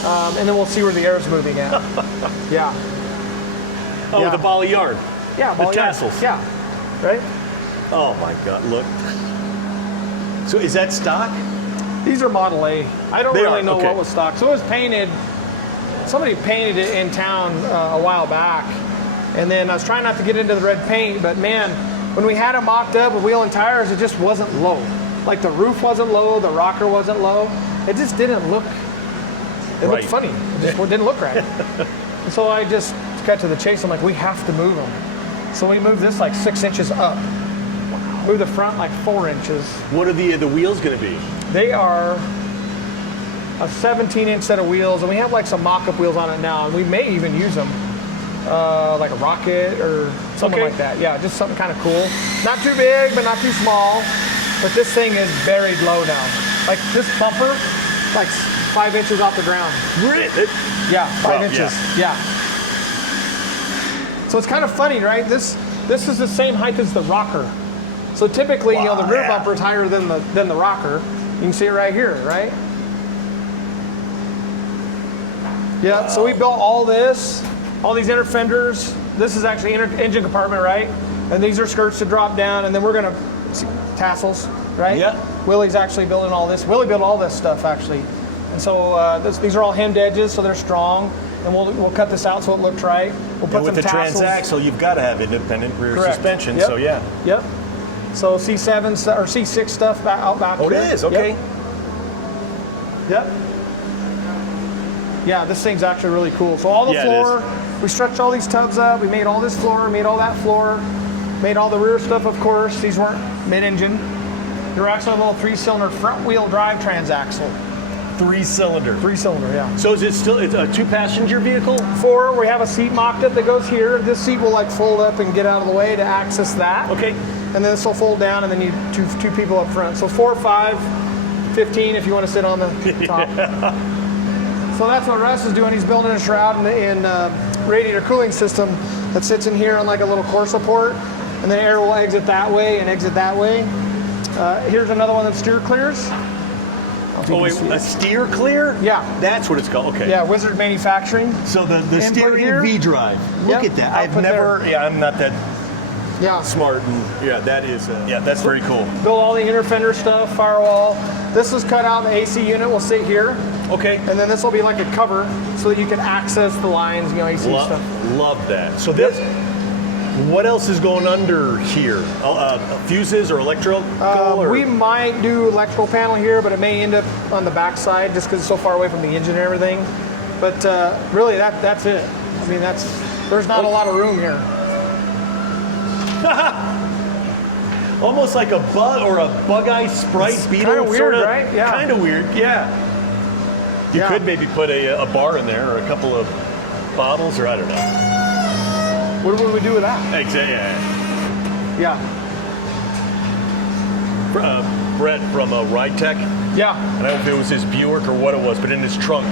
And then we'll see where the air is moving at. Yeah. Oh, Yeah. with a ball of yarn. Yeah, The ball yarn. tassels. Yeah. Right? Oh my God! Look. So is that stock? These are Model A. I don't They really are, know okay. what was stock. So it was painted. Somebody painted it in town a while back, and then I was trying not to get into the red paint. But man, when we had it mocked up with wheel and tires, it just wasn't low. Like the roof wasn't low, the rocker wasn't low. It just didn't look. It looked Right. funny. It just didn't look right. And so I just cut to the chase. I'm like, we have to move them. So we moved this like 6 inches up. Move the front like 4 inches. What are the wheels going to be? They are a 17-inch set of wheels, and we have like some mock-up wheels on it now, and we may even use them, like a rocket or something Okay. like that. Yeah, just something kind of cool. Not too big, but not too small. But this thing is buried low now. Like this bumper, like 5 inches off the ground. Really? Yeah, 5 Well, inches. Yeah. So it's kind of funny, right? This is the same height as the rocker. So typically, the rear yeah. bumper is higher than the rocker. You can see it right here, right? Yeah. So we built all this, all these inner fenders. This is actually engine compartment, right? And these are skirts to drop down, and then we're gonna tassels, right? Yeah. Willie's actually building all this. Willie built all this stuff actually, and so these are all hemmed edges, so they're strong. and we'll cut this out so it looks right. We'll put And with some the tassels. transaxle, you've got to have independent rear Correct. suspension. Yep. So yeah. Yep. So C7 or C6 stuff out back Oh, here. it is. Okay. Yep. Yeah, this thing's actually really cool. So all the Yeah, it floor, we stretched all these tubs up. We made all this floor, made all that floor, made all the rear stuff. Of course, these weren't mid-engine. They're actually a little 3-cylinder front-wheel drive transaxle. 3-cylinder. 3-cylinder, yeah. So is it still it's a 2-passenger vehicle? 4, we have a seat mocked up that goes here. This seat will like fold up and get out of the way to access that. Okay. And then this will fold down, and then you two people up front. So 4, 5, 15 if you want to sit on the top. So that's what Russ is doing. He's building a shroud in radiator cooling system that sits in here on like a little core support, and then air will exit that way and exit that way. Here's another one that steer clears. Oh wait, a steer clear? Yeah. That's what it's called. Okay. Yeah, Wizard Manufacturing. So the Input steering here. V-drive. Look Yep, at that. output I've never. there. Yeah, I'm not that Yeah. smart. And yeah, that is. Yeah, that's very cool. Build all the inner fender stuff, firewall. This is cut out. The AC unit will sit here, Okay. and then this will be like a cover so that you can access the lines, AC stuff. Love that. So this. What else is going under here? Fuses or electrical? or? We might do electrical panel here, but it may end up on the back side just because it's so far away from the engine and everything. But really, that's it. I mean, there's not a lot of room here. Almost like a bug or a bug-eye Sprite It's Beetle. kinda weird, sorta, right? Yeah. Kind of weird. Yeah. You Yeah. could maybe put a bar in there or a couple of bottles, or I don't know. What would we do with that? Exactly. Yeah. Brett from Ride Tech. Yeah. I don't know if it was his Buick or what it was, but in his trunk,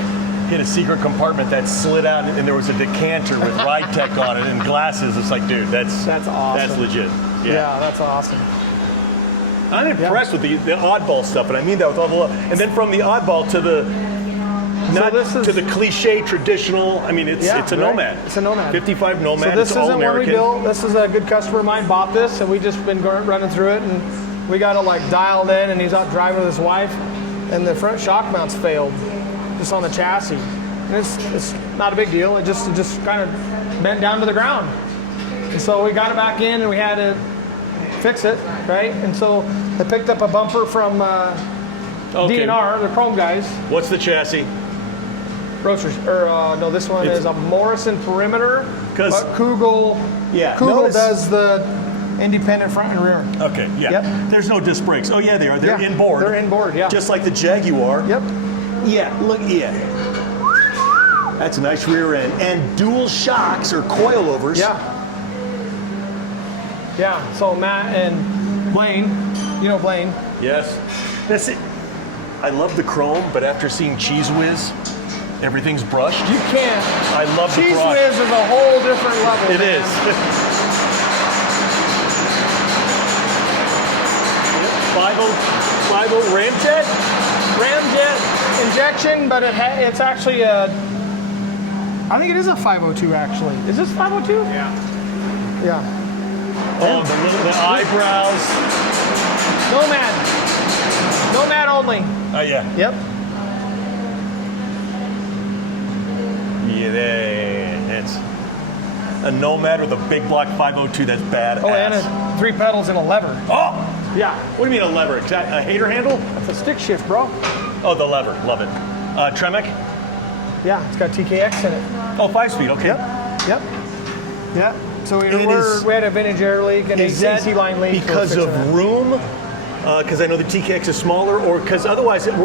he had a secret compartment that slid out, and there was a decanter with Ride Tech on it and glasses. It's like, dude, that's awesome. That's legit. Yeah, that's awesome. I'm impressed with the oddball stuff, and I mean that with all the love. And then from the oddball to the to the cliche traditional. I mean, it's a right. Nomad. It's a Nomad. 55 Nomad. So this it's all isn't one we American. built. This is a good customer of mine bought this, and we just been running through it, and we got it like dialed in, and he's out driving with his wife, and the front shock mounts failed, just on the chassis. And it's not a big deal. It just kind of bent down to the ground, and so we got it back in, and we had to fix it, right? And so they picked up a bumper from Okay. DNR, the Chrome guys. What's the chassis? Roasters, or no, this one It's- is a Morrison Perimeter. 'Cause- but Kugel, Kugel notice- does the independent front and rear. Okay, yeah. Yep. There's no disc brakes. Oh yeah, they are. They're Yeah, inboard. they're inboard, yeah. Just like the Jaguar. Yep. Yeah, look, yeah. That's a nice rear end. And dual shocks or coilovers. Yeah. Yeah. So Matt and Blaine, you know Blaine. Yes. That's it. I love the chrome, but after seeing Cheese Whiz, everything's brushed. You can't. I love the Cheese brush. Whiz is a whole different level. It man. is. 50 ramjet. Ramjet injection, but it's actually a. I think it is a 502 actually. Is this 502? Yeah. Yeah. Oh, the eyebrows. Nomad. Nomad only. Oh yeah. Yep. Yeah, it's a Nomad with a big block 502. That's badass. Oh, and 3 pedals and a lever. Oh, Yeah. what do you mean a lever? A hater handle? It's a stick shift, bro. Oh, the lever. Love it. Tremec? Yeah, it's got TKX in it. Oh, 5-speed. Okay. Yep. Yeah. So we And it is- had a vintage air leak and Is a that AC line leak. because We're of fixing it. room? Because I know the TKX is smaller, or because otherwise I'm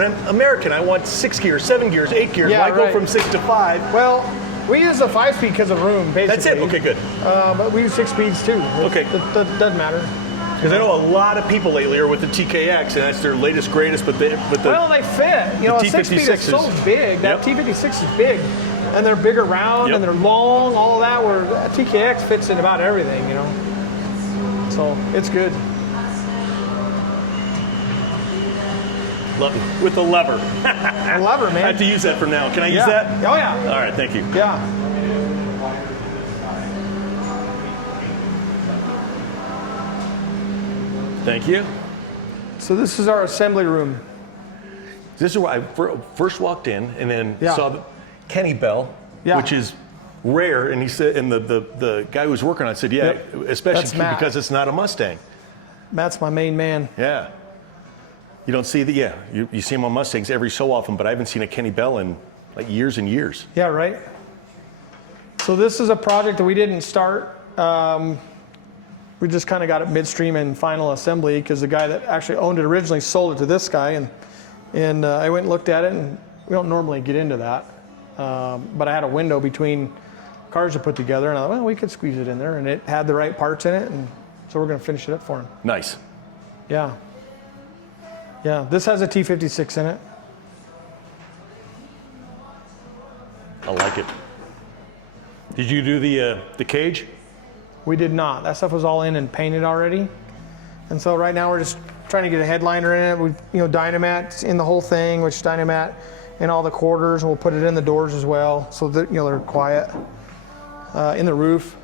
an American. I want 6 gears, 7 gears, 8 gears. Yeah, Why go right. from 6 to 5? Well, we use a 5-speed because of room, basically. That's it. Okay, good. But we use 6 speeds too. Okay. That doesn't matter. Because I know a lot of people lately are with the TKX, and that's their latest, greatest. But the Well, they fit. You know, a 6-speed is T56 so is- big. That Yep. T56 is big. And they're big around Yep. and they're long, all of that, where a TKX fits in about everything, you know. So it's good. Love it. With the lever. A lever, I man. have to use that from now. Can I use Yeah. that? Oh, yeah. All right, thank you. Yeah. Thank you. So this is our assembly room. This is where I first walked in, and then Yeah. saw Kenny Bell, Yeah. which is rare. And he said, and the guy who was working on it said, yeah, Yep. That's especially Matt. because it's not a Mustang. Matt's my main man. Yeah. You don't see you see him on Mustangs every so often, but I haven't seen a Kenny Bell in like years and years. Yeah, right. So this is a project that we didn't start. We just kind of got it midstream in final assembly because the guy that actually owned it originally sold it to this guy, and I went and looked at it, and we don't normally get into that, but I had a window between cars to put together, and I thought, well, we could squeeze it in there, and it had the right parts in it, and so we're going to finish it up for him. Nice. Yeah. Yeah, this has a T56 in it. I like it. Did you do the cage? We did not. That stuff was all in and painted already. And so right now we're just trying to get a headliner in it. We, Dynamat in the whole thing, which Dynamat in all the quarters, and we'll put it in the doors as well, so that they're quiet. In the roof,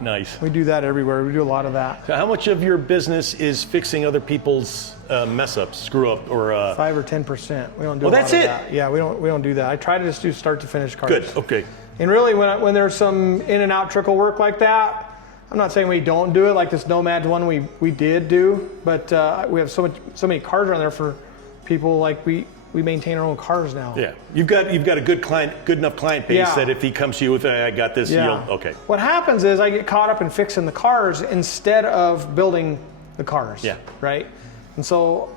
Nice. we do that everywhere. We do a lot of that. So how much of your business is fixing other people's mess ups, screw up, or 5 or 10%. We don't do. Well, a that's lot of it? That. Yeah, we don't do that. I try to just do start to finish cars. good? Okay. And really, when there's some in and out trickle work like that, I'm not saying we don't do it. Like this Nomad one, we did do, but we have so many cars on there for people. Like we maintain our own cars now. Yeah, you've got a good enough client base Yeah. that if he comes to you with, I got this, Yeah. okay. What happens is I get caught up in fixing the cars instead of building the cars. Yeah. Right. And so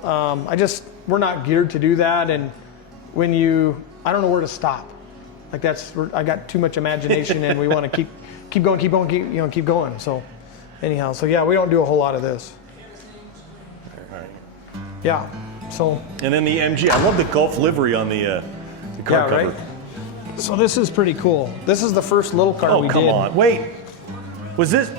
we're not geared to do that. And I don't know where to stop. Like I got too much imagination, and we want to keep going. So anyhow, so yeah, we don't do a whole lot of this. All right. Yeah. So And then the MG, I love the Gulf livery on the car cover. right. So this is pretty cool. This is the first little car Oh, we come did. on. Wait. Was this?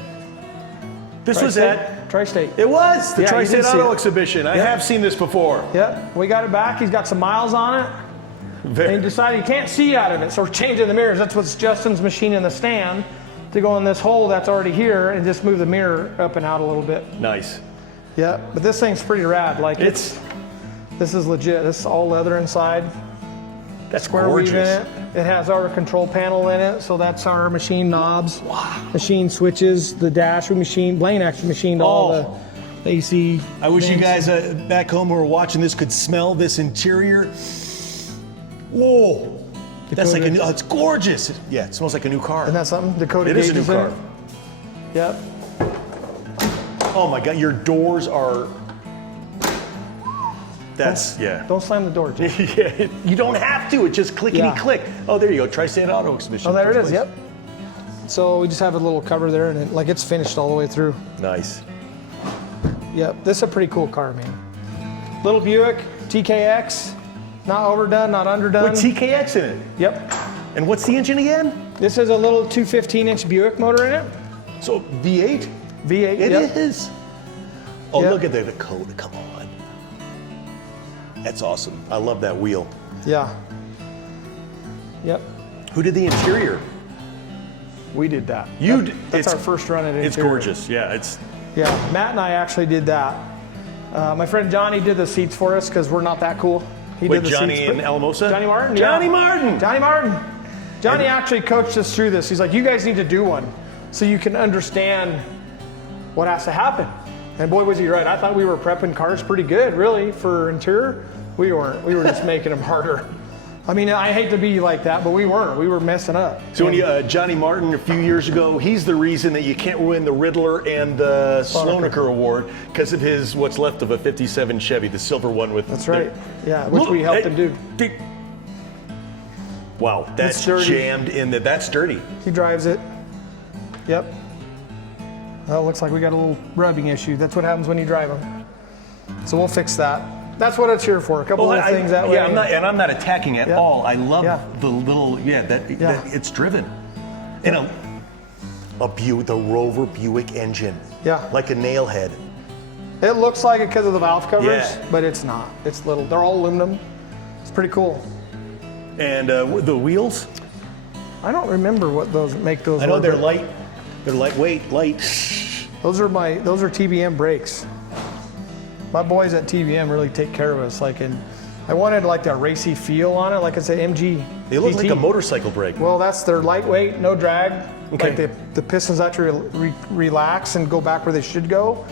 This was at? Tri-State. It was the Yeah, you Tri-State did see Auto it. Exhibition. I Yeah. have seen this before. Yep, we got it back. He's got some miles on it. And he decided he can't see out of it, so we're changing the mirrors. That's what's Justin's machine in the stand to go in this hole that's already here and just move the mirror up and out a little bit. Nice. Yeah, but this thing's pretty rad. Like this is legit. This is all leather inside. That's Square weave in gorgeous. it. It has our control panel in it, so that's our machine knobs, machine switches, the dash we machined. Blaine actually machined all the AC. I wish you things. guys back home who are watching this could smell this interior. Whoa. That's like it's gorgeous. Yeah, it smells like a new car. Isn't that something? Dakota It is a new gauges in car. it. Yep. Oh my God, your doors are. That's, yeah. Don't slam the door, Jim. Yeah, you don't have to. It's just clickety Yeah. click. Oh, there you go. Tri-State Auto Exhibition. Oh, there it first is. place. Yep. So we just have a little cover there, and it's finished all the way through. Nice. Yep. This is a pretty cool car, man. Little Buick TKX, not overdone, not underdone. With TKX in it. Yep. And what's the engine again? This is a little 215-inch Buick motor in it. So V8? V8. It yep. is. Oh, Yep. look at the code. Come on. That's awesome. I love that wheel. Yeah. Yep. Who did the interior? We did that. You That- d- That's it's- our first run at it. It's gorgeous. Yeah, it's. Yeah. Matt and I actually did that. My friend Johnny did the seats for us because we're not that cool. He Wait, did the Johnny seats, in but- Alamosa? Johnny Martin. Johnny yeah. Martin. Johnny Martin. Johnny actually coached us through this. He's like, you guys need to do one so you can understand what has to happen. And boy, was he right. I thought we were prepping cars pretty good, really, for interior. We weren't. We were just making them harder. I mean, I hate to be like that, but we weren't. We were messing up. So when you, Johnny Martin a few years ago, he's the reason that you can't win the Riddler and the Slonaker Award because of his what's left of a '57 Chevy, the silver one with. That's right. Yeah, which we helped him do. Wow, that's It's dirty. jammed in the. That's dirty. He drives it. Yep. Well, it looks like we got a little rubbing issue. That's what happens when you drive them. So we'll fix that. That's what it's here for. A couple Well, little things that way. yeah, I'm not attacking at Yeah. all. I love Yeah. the little, that it's driven. And the Rover Buick engine. Yeah. Like a nail head. It looks like it because of the valve covers, Yeah. but it's not. It's little. They're all aluminum. It's pretty cool. And the wheels, I don't remember what those make those. I know were, they're but light. They're lightweight, light. Those are TBM brakes. My boys at TBM really take care of us. Like, and I wanted like that racy feel on it, like I said, MG. They look like GT. a motorcycle brake. Well, that's their lightweight, no drag. Okay. Like the pistons actually relax and go back where they should go.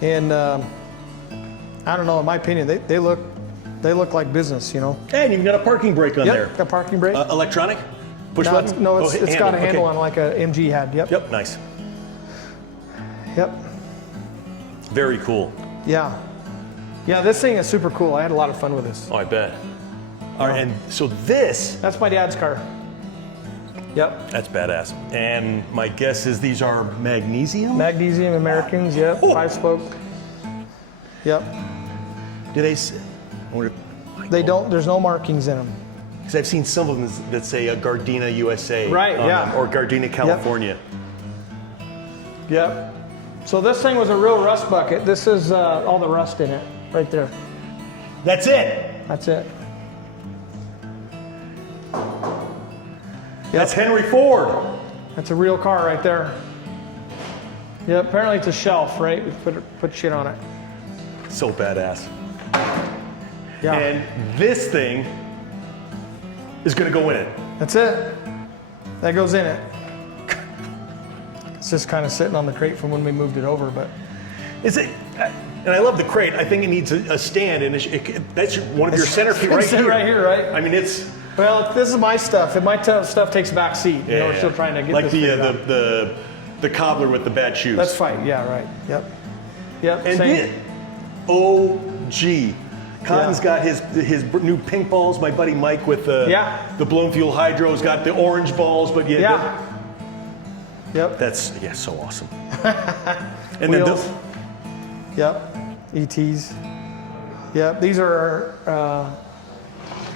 And I don't know, in my opinion, they look like business, you know. And you've got a parking brake on there. Got parking brake. Electronic? Push no, button? it's got a handle okay. on like a MG had. Yep. Yep, nice. Yep. Very cool. Yeah. Yeah, this thing is super cool. I had a lot of fun with this. Oh, I bet. All right, and so this, That's my dad's car. Yep. that's badass. And my guess is these are magnesium? Magnesium Americans, yep. Oh. 5-spoke. Yep. Do they say? I wonder, They don't, there's no markings in them. because I've seen some of them that say Gardena USA. Right, on yeah. them, or Gardena California. Yep. So this thing was a real rust bucket. This is all the rust in it, right there. That's it. That's it. That's Henry Ford. That's a real car right there. Yeah, apparently it's a shelf, right? We put shit on it. So badass. Yeah. And this thing is going to go in it. That's it. That goes in it. It's just kind of sitting on the crate from when we moved it over, but Is it? And I love the crate. I think it needs a stand, and that's one of your centerpiece right It's here. right here, right? I mean, it's well, this is my stuff. And my stuff takes a back seat. You know, we're still trying to get like this figured out. the cobbler with the bad shoes. That's fine. Yeah, right. Yep. Yep. And same. this, OG. Cotton's got his new pink balls. My buddy Mike with the blown fuel hydro's got the orange balls, but Yeah. Yep. that's so awesome. And Wheels. then Yep. ETs. Yep. These are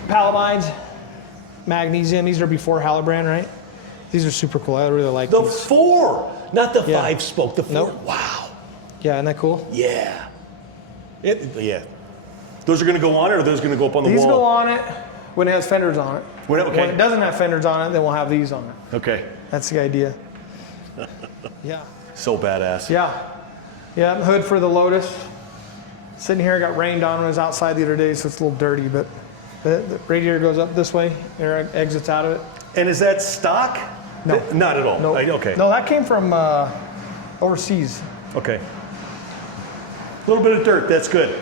Palamides, magnesium. These are before Halibrand, right? These are super cool. I really like the these. 4, not the Yeah. 5-spoke. The 4. Nope. Wow. Yeah, isn't that cool? Yeah. Yeah. Those are going to go on it, or are those going to go up on the These wall? go on it when it has fenders on it. When it doesn't have fenders on it, then we'll have these on it. Okay. That's the idea. Yeah. So badass. Yeah. Yeah, hood for the Lotus. Sitting here, got rained on when I was outside the other day, so it's a little dirty, but the radiator goes up this way, air exits out of it. And is that stock? No. Not at all. No. Okay. No, that came from overseas. Okay. A little bit of dirt. That's good.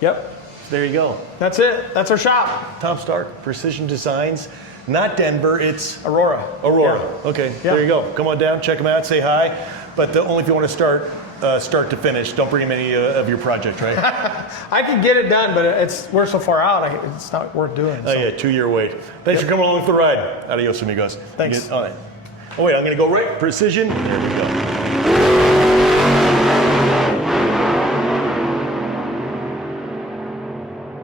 Yep. There you go. That's it. That's our shop. Tom Stark, Precision Designs. Not Denver, it's Aurora. Aurora. Yeah. Okay, Yeah. there you go. Come on down, check them out, say hi. But only if you want to start to finish. Don't bring in any of your project, right? I can get it done, but we're so far out, it's not worth doing. Oh yeah, 2-year wait. Thanks for coming along for the ride. Adios, amigos. Thanks. All right. Oh wait, I'm going to go right. Precision. There we go.